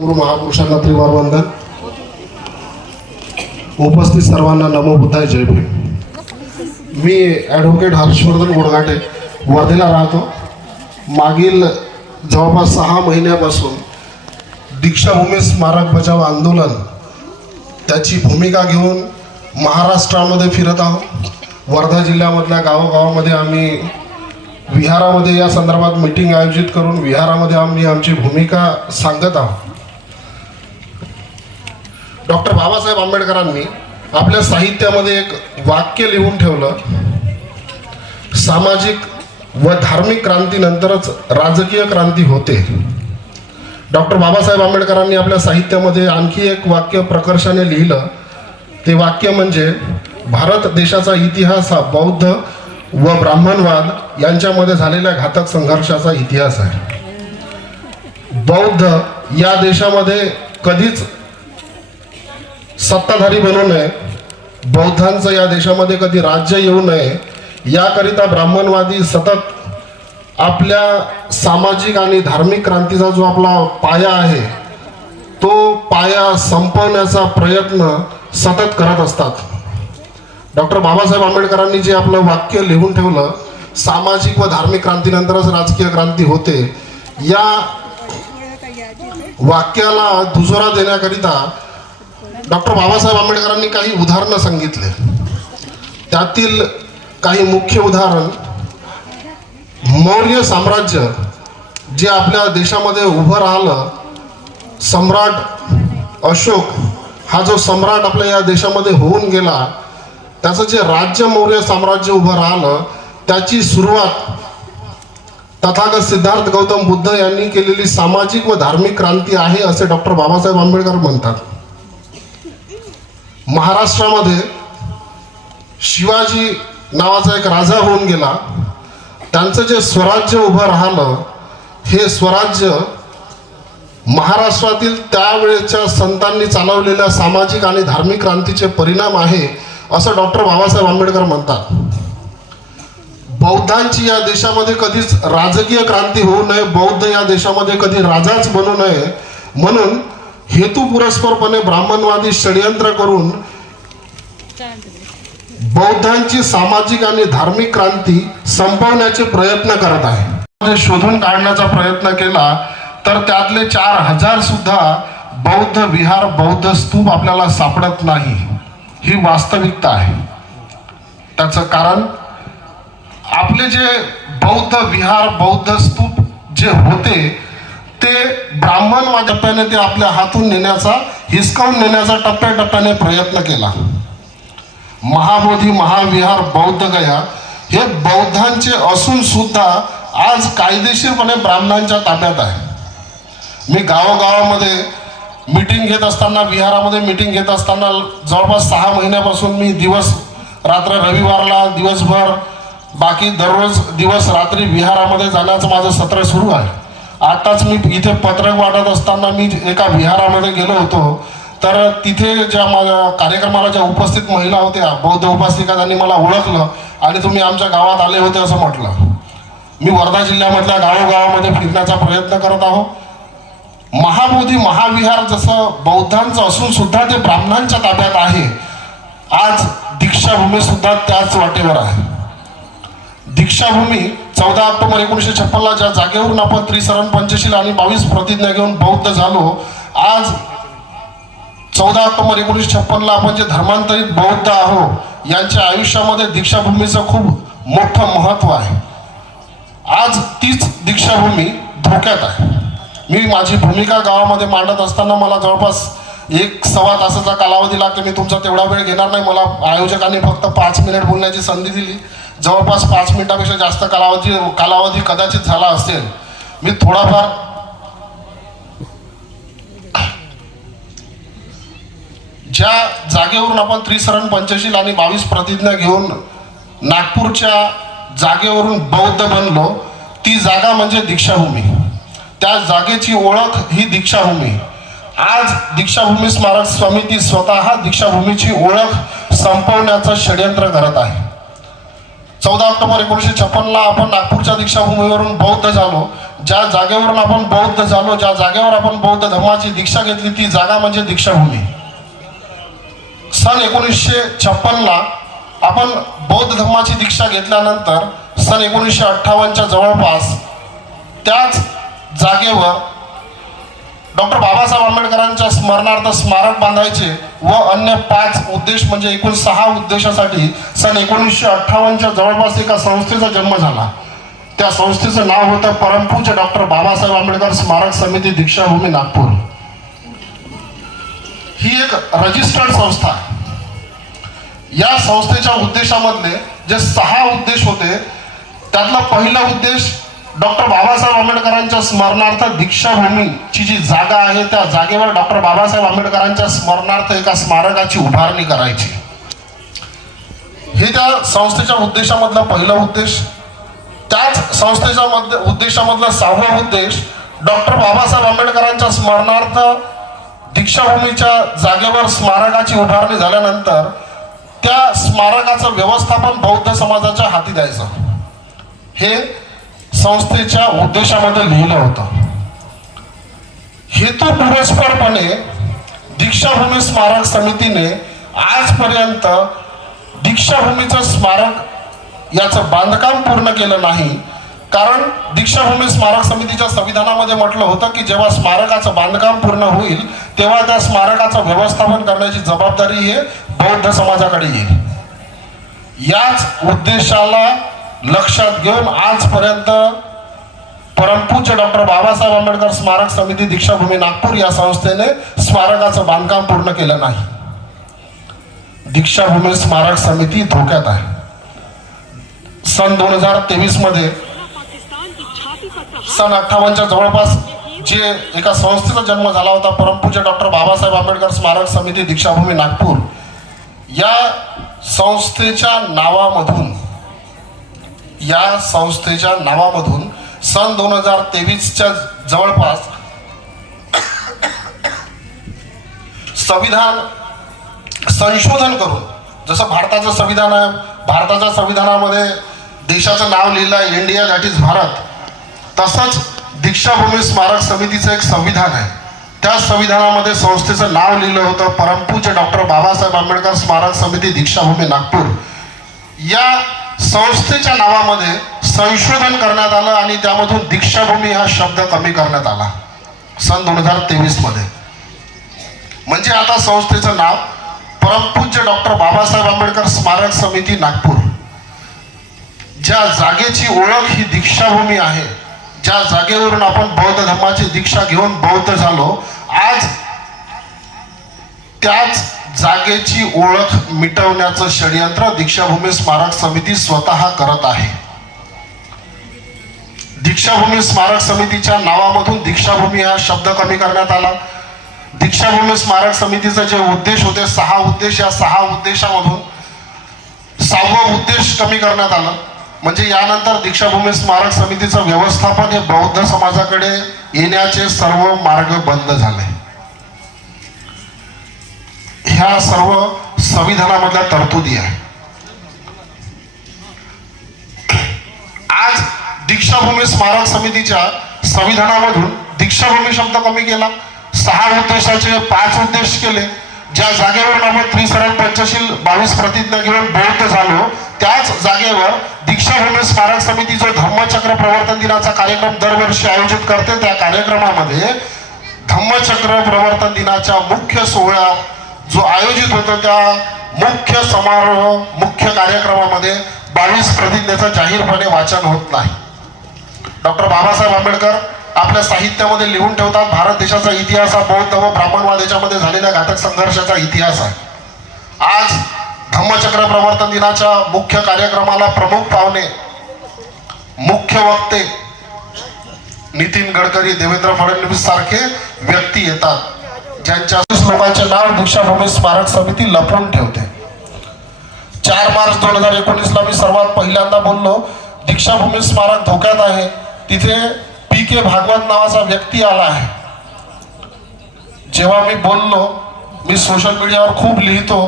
गुरु महापुरुषांना त्रिवार वंदन उपस्थित सर्वांना नमो बुद्धाय जय भीम. मी ॲडव्होकेट हर्षवर्धन गोडघाटे वर्धेला राहतो. मागील जवळपास सहा महिन्यापासून दीक्षाभूमी स्मारक बचाव आंदोलन त्याची भूमिका घेऊन महाराष्ट्रामध्ये फिरत आहोत. वर्धा जिल्ह्यामधल्या गावोगावामध्ये आम्ही विहारामध्ये या संदर्भात मीटिंग आयोजित करून विहारामध्ये आम्ही आमची भूमिका सांगत आहोत. बाबासाहेब आंबेडकरांनी आपल्या साहित्यामध्ये एक वाक्य लिहून ठेवलं. सामाजिक व धार्मिक क्रांतीनंतरच राजकीय क्रांती होते. डॉक्टर बाबासाहेब आंबेडकरांनी आपल्या साहित्यामध्ये आणखी एक वाक्य प्रकर्षाने लिहिलं. ते वाक्य म्हणजे भारत देशाचा इतिहास हा बौद्ध व ब्राह्मणवाद यांच्यामध्ये झालेल्या घातक संघर्षाचा इतिहास आहे. बौद्ध या देशामध्ये कधीच सत्ताधारी बनू नये. बौद्धांचं या देशामध्ये कधी राज्य येऊ नये याकरिता ब्राह्मणवादी सतत आपल्या सामाजिक आणि धार्मिक क्रांतीचा जो आपला पाया आहे तो पाया संपवण्याचा प्रयत्न सतत करत असतात. डॉक्टर बाबासाहेब आंबेडकरांनी जे आपलं वाक्य लिहून ठेवलं सामाजिक व धार्मिक क्रांतीनंतरच राजकीय क्रांती होते या वाक्याला दुजोरा देण्याकरिता डॉक्टर बाबासाहेब आंबेडकरांनी काही उदाहरणं सांगितले. त्यातील काही मुख्य उदाहरण मौर्य साम्राज्य जे आपल्या देशामध्ये उभं राहिलं सम्राट अशोक हा जो सम्राट आपल्या या देशामध्ये होऊन गेला त्याचं जे राज्य मौर्य साम्राज्य उभं राहिलं त्याची सुरुवात तथागत सिद्धार्थ गौतम बुद्ध यांनी केलेली सामाजिक व धार्मिक क्रांती आहे असे डॉक्टर बाबासाहेब आंबेडकर म्हणतात. महाराष्ट्रामध्ये शिवाजी नावाचा एक राजा होऊन गेला. त्यांचं जे स्वराज्य उभं राहिलं हे स्वराज्य महाराष्ट्रातील त्यावेळेच्या संतांनी चालवलेल्या सामाजिक आणि धार्मिक क्रांतीचे परिणाम आहे असं डॉक्टर बाबासाहेब आंबेडकर म्हणतात. बौद्धांची या देशामध्ये कधीच राजकीय क्रांती होऊ नये बौद्ध या देशामध्ये कधी राजाच बनू नये म्हणून हेतू पुरस्परपणे ब्राह्मणवादी षडयंत्र करून बौद्धांची सामाजिक आणि धार्मिक क्रांती संपवण्याचे प्रयत्न करत आहे. शोधून काढण्याचा प्रयत्न केला तर त्यातले चार हजार सुद्धा बौद्ध विहार बौद्ध स्तूप आपल्याला सापडत नाही ही वास्तविकता आहे. त्याचं कारण आपले जे बौद्ध विहार बौद्ध स्तूप जे होते ते ब्राह्मण टप्प्याने ते आपल्या हातून नेण्याचा हिसकावून नेण्याचा टप्प्याटप्प्याने प्रयत्न केला. महाबोधी महाविहार बौद्ध गया हे बौद्धांचे असून सुद्धा आज कायदेशीरपणे ब्राह्मणांच्या ताब्यात आहे. मी गावोगावामध्ये मीटिंग घेत असताना विहारामध्ये मीटिंग घेत असताना जवळपास सहा महिन्यापासून मी दिवस रात्र रविवारला दिवसभर बाकी दररोज दिवस रात्री विहारामध्ये जाण्याचं माझं सत्र सुरू आहे. आताच मी इथे पत्रक वाटत असताना मी एका विहारामध्ये गेलो होतो. तर तिथे ज्या माझ्या कार्यक्रमाला ज्या उपस्थित महिला होत्या बौद्ध उपासिका त्यांनी मला ओळखलं आणि तुम्ही आमच्या गावात आले होते असं म्हटलं. मी वर्धा जिल्ह्यामधल्या गावोगावामध्ये फिरण्याचा प्रयत्न करत आहो. महाबोधी महाविहार जसं बौद्धांचं असून सुद्धा ते ब्राह्मणांच्या ताब्यात आहे. आज दीक्षाभूमी सुद्धा त्याच वाटेवर आहे. दीक्षाभूमी चौदा ऑक्टोबर एकोणीसशे छप्पनला ज्या जागेवरून आपण त्रिसरण पंचशील आणि बावीस प्रतिज्ञा घेऊन बौद्ध झालो आज चौदा ऑक्टोबर एकोणीसशे छप्पनला आपण जे धर्मांतरित बौद्ध आहोत यांच्या आयुष्यामध्ये दीक्षाभूमीचं खूप मोठं महत्त्व आहे. आज तीच दीक्षाभूमी धोक्यात आहे. मी माझी भूमिका गावामध्ये मांडत असताना मला जवळपास एक सव्वा तासाचा कालावधी लागतो. मी तुमचा तेवढा वेळ घेणार नाही. मला आयोजकांनी फक्त पाच मिनिट बोलण्याची संधी दिली. जवळपास पाच मिनिटापेक्षा जास्त कालावधी कालावधी कदाचित झाला असेल. मी थोडाफार ज्या जागेवरून आपण त्रिसरण पंचशील आणि बावीस प्रतिज्ञा घेऊन नागपूरच्या जागेवरून बौद्ध बनलो ती जागा म्हणजे दीक्षाभूमी. त्या जागेची ओळख ही दीक्षाभूमी. आज दीक्षाभूमी स्मारक समिती स्वतः दीक्षाभूमीची ओळख संपवण्याचं षडयंत्र करत आहे. चौदा ऑक्टोबर एकोणीसशे छप्पनला आपण नागपूरच्या दीक्षाभूमीवरून बौद्ध झालो. ज्या जागेवरून आपण बौद्ध झालो ज्या जागेवर आपण बौद्ध धर्माची दीक्षा घेतली ती जागा म्हणजे दीक्षाभूमी. सन एकोणीसशे छप्पनला आपण बौद्ध धर्माची दीक्षा घेतल्यानंतर सन एकोणीसशे अठ्ठावन्नच्या जवळपास त्याच जागेवर डॉक्टर बाबासाहेब आंबेडकरांच्या स्मरणार्थ स्मारक बांधायचे. व अन्य पाच उद्देश म्हणजे एकूण सहा उद्देशासाठी सन एकोणीसशे अठ्ठावन्नच्या जवळपास एका संस्थेचा जन्म झाला. त्या संस्थेचं नाव होतं परमपूज्य डॉक्टर बाबासाहेब आंबेडकर स्मारक समिती दीक्षाभूमी नागपूर. ही एक रजिस्टर्ड संस्था आहे. या संस्थेच्या उद्देशामधले जे सहा उद्देश होते त्यातला पहिला उद्देश डॉक्टर बाबासाहेब आंबेडकरांच्या स्मरणार्थ दीक्षाभूमीची जी जागा आहे त्या जागेवर डॉक्टर बाबासाहेब आंबेडकरांच्या स्मरणार्थ एका स्मारकाची उभारणी करायची. हे त्या संस्थेच्या उद्देशामधला पहिला उद्देश. त्याच संस्थेच्या मध्ये उद्देशामधला सहावा उद्देश डॉक्टर बाबासाहेब आंबेडकरांच्या स्मरणार्थ दीक्षाभूमीच्या जागेवर स्मारकाची उभारणी झाल्यानंतर त्या स्मारकाचं व्यवस्थापन बौद्ध समाजाच्या हाती द्यायचं. हे संस्थेच्या उद्देशामध्ये लिहिलं होतं. हेतू पुरस्परपणे दीक्षाभूमी स्मारक समितीने आजपर्यंत दीक्षाभूमीचं स्मारक याचं बांधकाम पूर्ण केलं नाही. कारण दीक्षाभूमी स्मारक समितीच्या संविधानामध्ये म्हटलं होतं की जेव्हा स्मारकाचं बांधकाम पूर्ण होईल तेव्हा त्या स्मारकाचं व्यवस्थापन करण्याची जबाबदारी हे बौद्ध समाजाकडे येईल. याच उद्देशाला लक्षात घेऊन आजपर्यंत परमपूज्य डॉक्टर बाबासाहेब आंबेडकर स्मारक समिती दीक्षाभूमी नागपूर या संस्थेने स्मारकाचं बांधकाम पूर्ण केलं नाही. दीक्षाभूमी स्मारक समिती धोक्यात आहे. सन दोन हजार तेवीसमध्ये सन अठ्ठावन्नच्या जवळपास जे एका संस्थेचा जन्म झाला होता परमपूज्य डॉक्टर बाबासाहेब आंबेडकर स्मारक समिती दीक्षाभूमी नागपूर या संस्थेच्या नावामधून या संस्थेच्या नावामधून सन दोन हजार तेवीसच्या जवळपास संविधान संशोधन करून जसं भारताचं संविधान आहे भारताच्या संविधानामध्ये देशाचं नाव लिहिलं आहे इंडिया दॅट इज भारत तसंच दीक्षाभूमी स्मारक समितीचं एक संविधान आहे. त्या संविधानामध्ये संस्थेचं नाव लिहिलं होतं परमपूज्य डॉक्टर बाबासाहेब आंबेडकर स्मारक समिती दीक्षाभूमी नागपूर. या संस्थेच्या नावामध्ये संशोधन करण्यात आलं आणि त्यामधून दीक्षाभूमी हा शब्द कमी करण्यात आला. सन दोन हजार तेवीसमध्ये. म्हणजे आता संस्थेचं नाव परमपूज्य डॉक्टर बाबासाहेब आंबेडकर स्मारक समिती नागपूर. ज्या जागेची ओळख ही दीक्षाभूमी आहे. ज्या जागेवरून आपण बौद्ध धर्माची दीक्षा घेऊन बौद्ध झालो आज त्याच जागेची ओळख मिटवण्याचं षडयंत्र दीक्षाभूमी स्मारक समिती स्वतः करत आहे. दीक्षाभूमी स्मारक समितीच्या नावामधून दीक्षाभूमी हा शब्द कमी करण्यात आला. दीक्षाभूमी स्मारक समितीचा जे उद्देश होते सहा उद्देश या सहा उद्देशामधून सहावं उद्देश कमी करण्यात आलं. म्हणजे यानंतर दीक्षाभूमी स्मारक समितीचं व्यवस्थापन हे बौद्ध समाजाकडे येण्याचे सर्व मार्ग बंद झाले. ह्या सर्व संविधानामधल्या तरतुदी आहे. आज दीक्षाभूमी स्मारक समितीच्या संविधानामधून दीक्षाभूमी शब्द कमी केला. सहा उद्देशाचे पाच उद्देश केले. ज्या जागेवरून आपण त्रिसरण पंचशील बावीस प्रतिज्ञा घेऊन बौद्ध झालो त्याच जागेवर दीक्षाभूमी स्मारक समिती जो धम्मचक्र प्रवर्तन दिनाचा कार्यक्रम दरवर्षी आयोजित करते. त्या कार्यक्रमामध्ये धम्मचक्र प्रवर्तन दिनाच्या मुख्य सोहळ्या जो आयोजित होतो त्या मुख्य समारोह मुख्य कार्यक्रमामध्ये बावीस प्रतिज्ञेचं जाहीरपणे वाचन होत नाही. डॉक्टर बाबासाहेब आंबेडकर आपल्या साहित्यामध्ये लिहून ठेवतात भारत देशाचा इतिहास हा बौद्ध व ब्राह्मणवाद याच्यामध्ये झालेल्या घातक संघर्षाचा इतिहास आहे. आज धम्मचक्र प्रवर्तन दिनाच्या मुख्य कार्यक्रमाला प्रमुख पाहुणे मुख्य वक्ते नितीन गडकरी देवेंद्र फडणवीस सारखे व्यक्ती येतात. ज्यांच्या लोकांचे नाव दीक्षाभूमी स्मारक समिती लपवून ठेवते. चार मार्च दोन हजार एकोणीसला मी सर्वात पहिल्यांदा बोललो दीक्षाभूमी स्मारक धोक्यात आहे. तिथे पी के भागवत नावाचा व्यक्ती आला आहे. जेव्हा मी बोललो मी सोशल मीडियावर खूप लिहितो.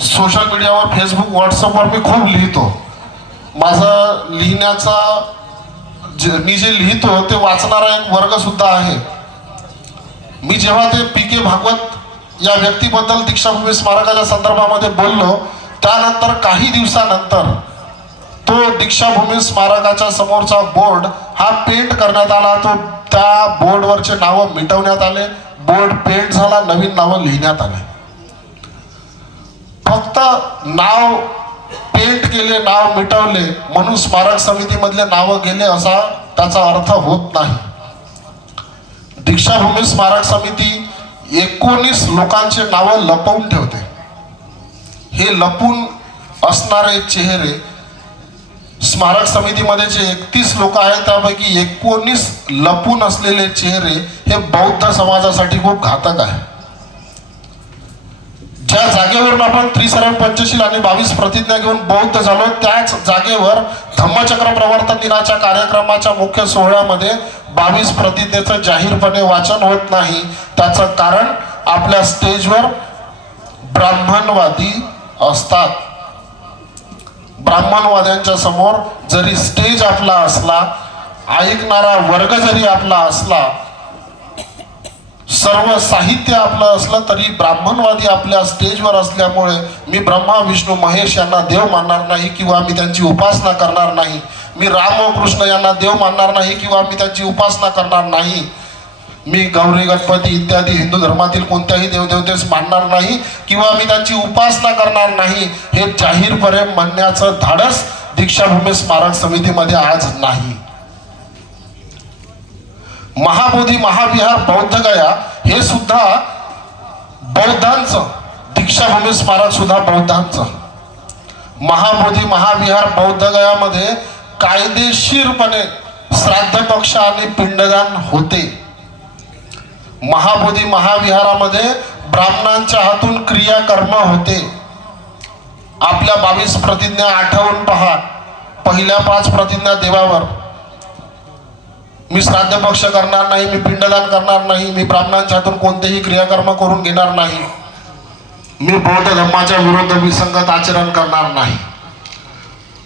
सोशल मीडियावर फेसबुक व्हॉट्सअपवर मी खूप लिहितो. माझा लिहिण्याचा जे मी जे लिहितो ते वाचणारा एक वर्ग सुद्धा आहे. मी जेव्हा ते पी के भागवत या व्यक्तीबद्दल दीक्षाभूमी स्मारकाच्या संदर्भामध्ये बोललो त्यानंतर काही दिवसानंतर तो दीक्षाभूमी स्मारकाच्या समोरचा बोर्ड हा पेंट करण्यात आला. तो त्या बोर्डवरचे नावं मिटवण्यात आले. बोर्ड पेंट झाला नवीन नावं लिहिण्यात आले. फक्त नाव पेंट केले नाव मिटवले म्हणून स्मारक समितीमधले नावं गेले असा त्याचा अर्थ होत नाही. दीक्षाभूमी स्मारक समिती एकोणीस लोकांचे नावं लपवून ठेवते. हे लपून असणारे चेहरे स्मारक समितीमध्ये जे एकतीस लोक आहेत त्यापैकी एकोणीस लपून असलेले चेहरे हे बौद्ध समाजासाठी खूप घातक आहे. ज्या जागेवरून आपण त्रिसरण पंचशील आणि बावीस प्रतिज्ञा घेऊन बौद्ध झालो त्याच जागेवर धम्मचक्र प्रवर्तन दिनाच्या कार्यक्रमाच्या मुख्य सोहळ्यामध्ये बावीस प्रतिज्ञेचं जाहीरपणे वाचन होत नाही. त्याचं कारण आपल्या स्टेजवर ब्राह्मणवादी असतात. ब्राह्मणवाद्यांच्या समोर जरी स्टेज आपला असला ऐकणारा वर्ग जरी आपला असला सर्व साहित्य आपलं असलं तरी ब्राह्मणवादी आपल्या स्टेजवर असल्यामुळे मी ब्रह्मा विष्णू महेश यांना देव मानणार नाही किंवा मी त्यांची उपासना करणार नाही. मी राम व कृष्ण यांना देव मानणार नाही किंवा मी त्यांची उपासना करणार नाही. मी गौरी गणपती इत्यादी हिंदू धर्मातील कोणत्याही देवदेवतेस मानणार नाही किंवा मी त्यांची उपासना करणार नाही हे जाहीरपणे म्हणण्याचं धाडस दीक्षाभूमी स्मारक समितीमध्ये आज नाही. महाबोधी महाविहार बौद्ध गया हे सुद्धा बौद्धांचं दीक्षाभूमी स्मारक सुद्धा बौद्धांचं. महाबोधी महाविहार बौद्ध गयामध्ये कायदेशीरपणे श्राद्ध पक्ष आणि पिंडदान होते. महाबोधी महाविहारामध्ये ब्राह्मणांच्या हातून क्रियाकर्म होते. आपल्या बावीस प्रतिज्ञा आठवून पहा. पहिल्या पाच प्रतिज्ञा देवावर. मी श्राद्ध पक्ष करणार नाही मी पिंडदान करणार नाही मी ब्राह्मणांच्या हातून कोणतेही क्रियाकर्म करून घेणार नाही. मी बौद्ध धर्माच्या विरुद्ध विसंगत आचरण करणार नाही.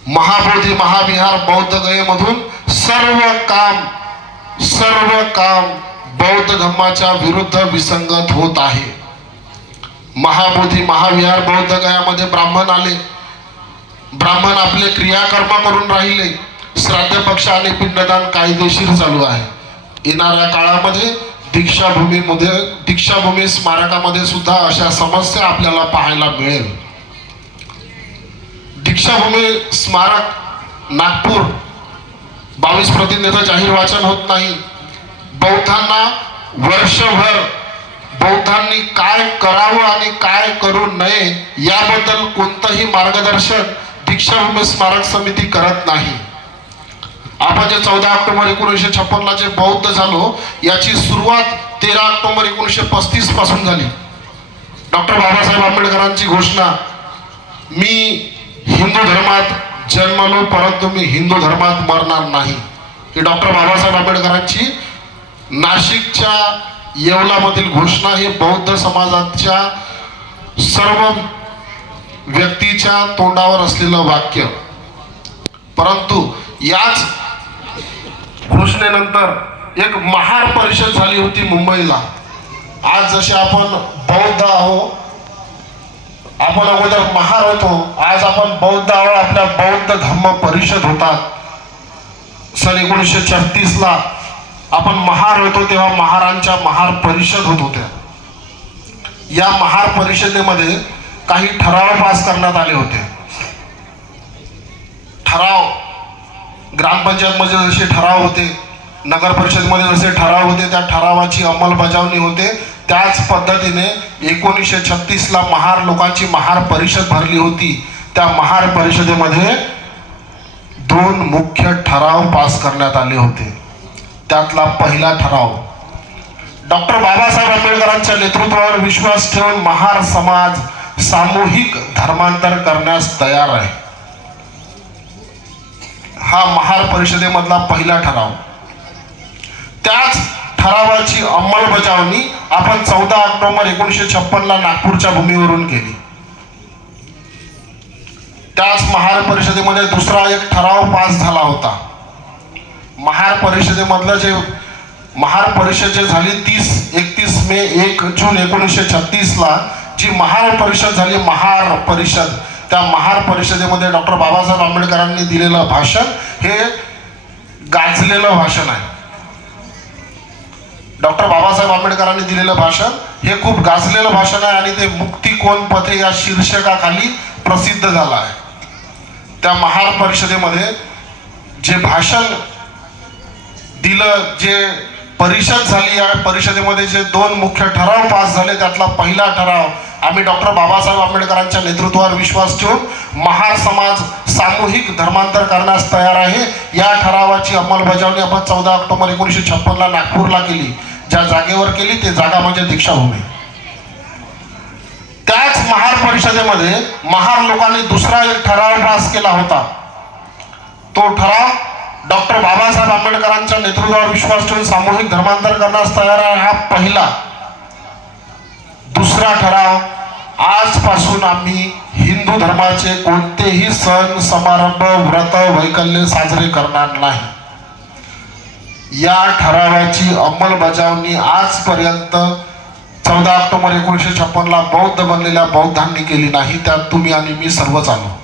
महाबोधी महाविहार बौद्ध गयेमधून सर्व काम सर्व काम बौद्ध धर्माच्या विरुद्ध विसंगत होत आहे. महाबोधी महाविहार बौद्ध गयामध्ये ब्राह्मण आले. ब्राह्मण आपले क्रियाकर्म करून राहिले. श्राद्ध पक्ष आणि पिंडदान कायदेशीर चालू आहे. येणाऱ्या काळामध्ये दीक्षाभूमीमध्ये दीक्षाभूमी स्मारकामध्ये सुद्धा अशा समस्या आपल्याला पाहायला मिळेल. दीक्षाभूमी स्मारक नागपूर बावीस प्रतिज्ञेचं जाहीर वाचन होत नाही. बौद्धांना वर्षभर बौद्धांनी काय करावं आणि काय करू नये याबद्दल कोणतंही मार्गदर्शन दीक्षाभूमी स्मारक समिती करत नाही. आपण जे चौदा ऑक्टोबर एकोणीसशे छप्पनला जे बौद्ध झालो याची सुरुवात तेरा ऑक्टोबर एकोणीसशे पस्तीसपासून झाली. डॉक्टर बाबासाहेब आंबेडकरांची घोषणा मी हिंदू धर्मात जन्मलो परंतु मी हिंदू धर्मात मरणार नाही. ही डॉक्टर बाबासाहेब आंबेडकरांची नाशिकच्या येवलामधील घोषणा ही बौद्ध समाजाच्या सर्व व्यक्तीच्या तोंडावर असलेलं वाक्य. परंतु याच घोषणेनंतर एक महार परिषद झाली होती मुंबईला. आज जसे आपण बौद्ध आहो आपण अगोदर महार होतो. आज आपण बौद्ध आहो आपल्या बौद्ध धम्म परिषद होतात. सन एकोणीसशे छत्तीस ला आपण महार होतो तेव्हा महारांच्या महार परिषद होत होत्या. या महार परिषदेमध्ये काही ठराव पास करण्यात आले होते. ठराव. ग्रामपंचायतमध्ये जसे ठराव होते नगर परिषदमध्ये जसे ठराव होते त्या ठरावाची अंमलबजावणी होते. त्याच पद्धतीने एकोणीसशे छत्तीसला महार लोकांची महार परिषद भरली होती. त्या महार परिषदेमध्ये दोन मुख्य ठराव पास करण्यात आले होते. त्यातला पहिला ठराव डॉक्टर बाबासाहेब आंबेडकरांच्या नेतृत्वावर विश्वास ठेवून महार समाज सामूहिक धर्मांतर करण्यास तयार आहे. हा महार परिषदेमधला पहिला ठराव. त्याच ठरावाची अंमलबजावणी आपण चौदा ऑक्टोबर एकोणीसशे छप्पनला नागपूरच्या भूमीवरून केली. त्याच महार परिषदेमध्ये दुसरा एक ठराव पास झाला होता. महार परिषदेमधलं जे महार परिषद जे झाली तीस एकतीस मे एक जून एकोणीसशे छत्तीसला जी महार परिषद झाली महार परिषद. त्या महार परिषदेमध्ये डॉक्टर बाबासाहेब आंबेडकरांनी दिलेलं भाषण हे गाजलेलं भाषण आहे. डॉक्टर बाबासाहेब आंबेडकरांनी दिलेलं भाषण हे खूप गाजलेलं भाषण आहे आणि ते मुक्ती कोण पथे या शीर्षकाखाली प्रसिद्ध झालं आहे. त्या महार परिषदेमध्ये जे भाषण दिलं जे परिषद झाली या परिषदेमध्ये जे दोन मुख्य ठराव पास झाले त्यातला पहिला ठराव आम्ही डॉक्टर बाबासाहेब आंबेडकरांच्या नेतृत्वावर विश्वास ठेवून महार समाज सामूहिक धर्मांतर करण्यास तयार आहे. या ठरावाची अंमलबजावणी आपण चौदा ऑक्टोबर एकोणीसशे छप्पनला नागपूरला केली. ज्या जागेवर केली ते जागा म्हणजे दीक्षाभूमी. त्याच महार परिषदेमध्ये महार लोकांनी दुसरा एक ठराव पास केला होता. तो ठराव डॉक्टर बाबासाहेब आंबेडकरांच्या नेतृत्वावर विश्वास ठेवून सामूहिक धर्मांतर करण्यास तयार आहे हा पहिला. दुसरा ठराव आजपासून आम्ही हिंदू धर्माचे कोणतेही सण समारंभ व्रत वैकल्य साजरे करणार नाही. या ठरावाची अंमलबजावणी आजपर्यंत चौदा ऑक्टोबर एकोणीसशे छप्पनला बौद्ध बनलेल्या बौद्धांनी केली नाही. त्यात तुम्ही आणि मी सर्वच आलो.